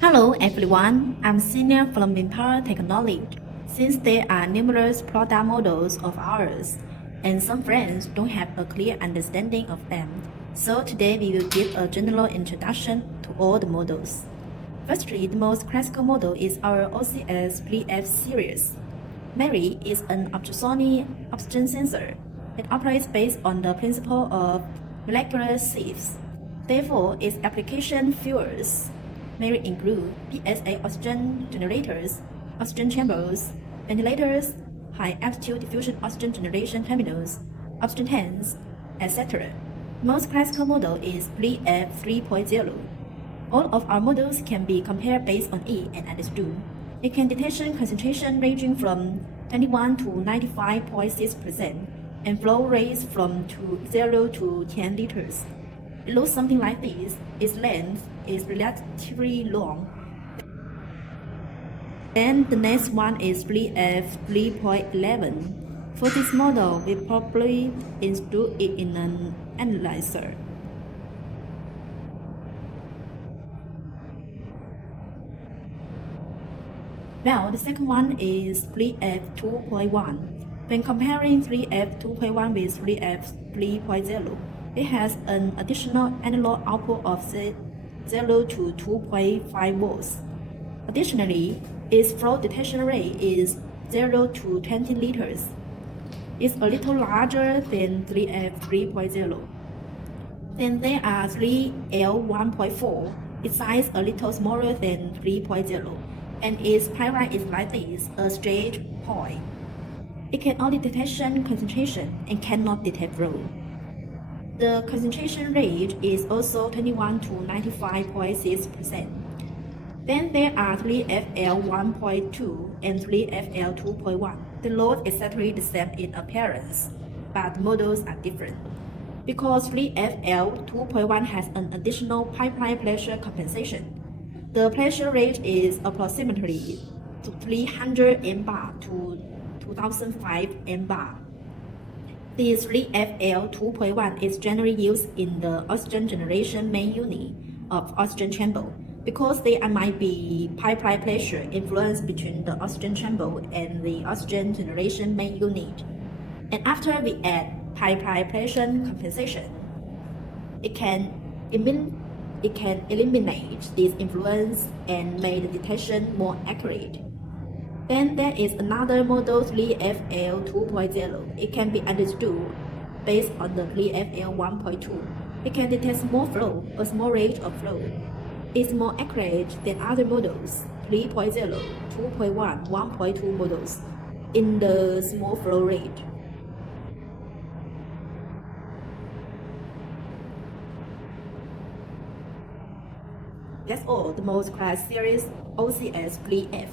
Hello everyone, I'm Senior from mbar Technology. Since there are numerous product models of ours, and some friends don't have a clear understanding of them, so today we will give a general introduction to all the models. Firstly, the most classical model is our OCS-3F series. Mary is an ultrasonic oxygen sensor. It operates based on the principle of molecular sieves. Therefore, its application fields may include PSA oxygen generators, oxygen chambers, ventilators, high-altitude diffusion oxygen generation terminals, oxygen tanks, etc. Most classical model is 3F 3.0. All of our models can be compared based on E and understood. It can detection concentration ranging from 21 to 95.6% and flow rates from 0 to 10 liters. It looks something like this. Its length is relatively long. Then the next one is 3F 3.11. For this model, we probably install it in an analyzer. Well, the second one is 3F 2.1. When comparing 3F 2.1 with 3F 3.0, it has an additional analog output of 0 to 2.5 volts. Additionally, its flow detection rate is 0 to 20 liters. It's a little larger than 3F 3.0. Then there are 3L 1.4. Its size a little smaller than 3.0, and its pipeline is like this, a straight point. It can only detection concentration and cannot detect flow. The concentration rate is also 21 to 95.6%. Then there are 3FL 1.2 and 3FL 2.1. The load is exactly the same in appearance, but the models are different. Because 3FL 2.1 has an additional pipeline pressure compensation. The pressure rate is approximately 300 mbar to 2005 mbar. This 3FL 2.1 is generally used in the oxygen generation main unit of oxygen chamber because there might be pipeline pressure influence between the oxygen chamber and the oxygen generation main unit. And after we add pipeline pressure compensation, it can eliminate this influence and make the detection more accurate. Then there is another model 3FL 2.0. It can be understood based on the 3FL 1.2. It can detect more flow, a small range of flow. It's more accurate than other models, 3.0, 2.1, 1.2 models, in the small flow rate. That's all, the most class series OCS-3F.